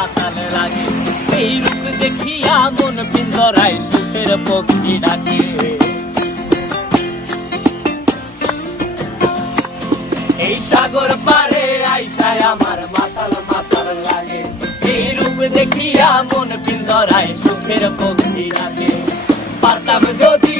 মাতাল লাগে। এই রূপ দেখিয়া মন পিঞ্জরায় সুখের পক্ষী ডাকে। এই সাগর পারে আইসায় আমার মাতাল মাতাল লাগে। এই রূপ দেখিয়া মন পিঞ্জরায় সুখের পক্ষী ডাকে। পারতাম যদি